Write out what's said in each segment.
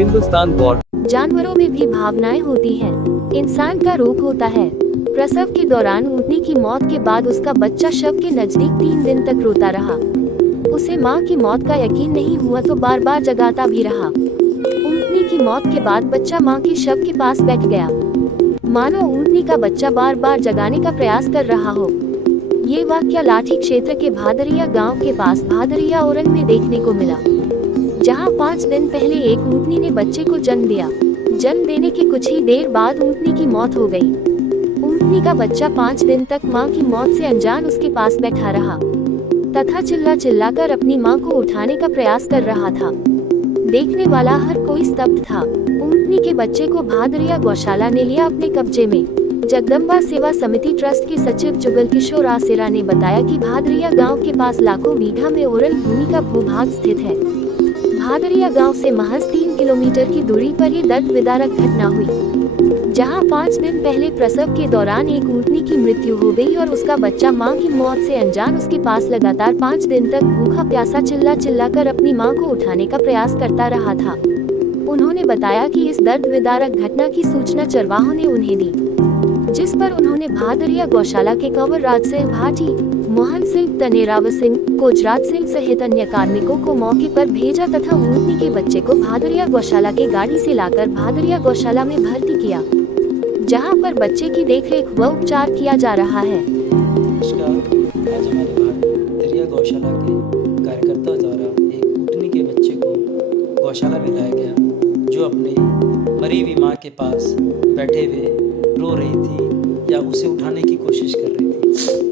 Hindustan board. जानवरों में भी भावनाएं होती हैं। इंसान का रूप होता है। प्रसव के दौरान ऊँटनी की मौत के बाद उसका बच्चा शव के नजदीक 3 दिन तक रोता रहा। उसे मां की मौत का यकीन नहीं हुआ तो बार बार जगाता भी रहा। ऊँटनी की मौत के बाद बच्चा मां के शव के पास बैठ गया, मानो ऊँटनी का बच्चा बार बार जगाने का प्रयास कर रहा हो। ये वाकया लाठी क्षेत्र के भादरिया गांव के पास भादरिया ओरंग में देखने को मिला, जहां 5 दिन पहले एक ऊँटनी ने बच्चे को जन्म दिया। जन्म देने के कुछ ही देर बाद ऊँटनी की मौत हो गई। ऊँटनी का बच्चा 5 दिन तक मां की मौत से अनजान उसके पास बैठा रहा तथा चिल्लाकर अपनी मां को उठाने का प्रयास कर रहा था। देखने वाला हर कोई स्तब्ध था। ऊँटनी के बच्चे को भादरिया गौशाला ने लिया अपने कब्जे में। जगदम्बा सेवा समिति ट्रस्ट के सचिव जुगल किशोर आसेरा ने बताया कि भादरिया गांव के पास लाखों बीघा में ओरल भूमि का भूभाग स्थित है। भादरिया गांव से महज 3 किलोमीटर की दूरी पर ये दर्द विदारक घटना हुई, जहां 5 दिन पहले प्रसव के दौरान एक ऊँटनी की मृत्यु हो गई और उसका बच्चा मां की मौत से अनजान उसके पास लगातार 5 दिन तक भूखा प्यासा चिल्लाकर अपनी मां को उठाने का प्रयास करता रहा था। उन्होंने बताया कि इस दर्द विदारक घटना की सूचना चरवाहों ने उन्हें दी, जिस पर उन्होंने भादरिया गौशाला के कंवर राज सिंह भाटी, मोहन सिंह, तनेराव सिंह, कोजराज सिंह सहित अन्य कार्मिकों को मौके पर भेजा तथा ऊँटनी के बच्चे को भादरिया गौशाला की गाड़ी से लाकर भादरिया गौशाला में भर्ती किया, जहां पर बच्चे की देखरेख व उपचार किया जा रहा है। आज हमारे भादरिया गौशाला के कार्यकर्ता द्वारा एक ऊँटनी के बच्चे को गौशाला में लाया गया, जो अपने मरी हुई माँ के पास बैठे हुए रो रही थी या उसे उठाने की कोशिश कर रही थी।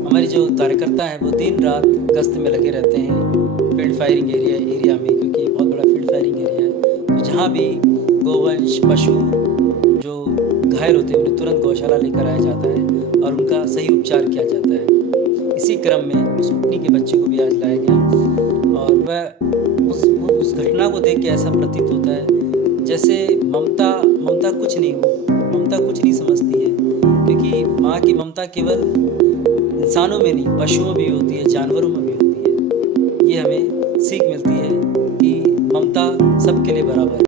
हमारे जो कार्यकर्ता है वो दिन रात गश्त में लगे रहते हैं फील्ड फायरिंग एरिया में, क्योंकि बहुत बड़ा फील्ड फायरिंग एरिया है। तो जहाँ भी गोवंश पशु जो घायल होते हैं उन्हें तुरंत गौशाला लेकर आया जाता है और उनका सही उपचार किया जाता है। इसी क्रम में उस ऊँटनी के बच्चे को भी आज लाया गया और वह उस घटना को देख के ऐसा प्रतीत होता है जैसे ममता कुछ नहीं समझती है, क्योंकि माँ की ममता केवल इंसानों में नहीं पशुओं में भी होती है, जानवरों में भी होती है। ये हमें सीख मिलती है कि ममता सबके लिए बराबर है।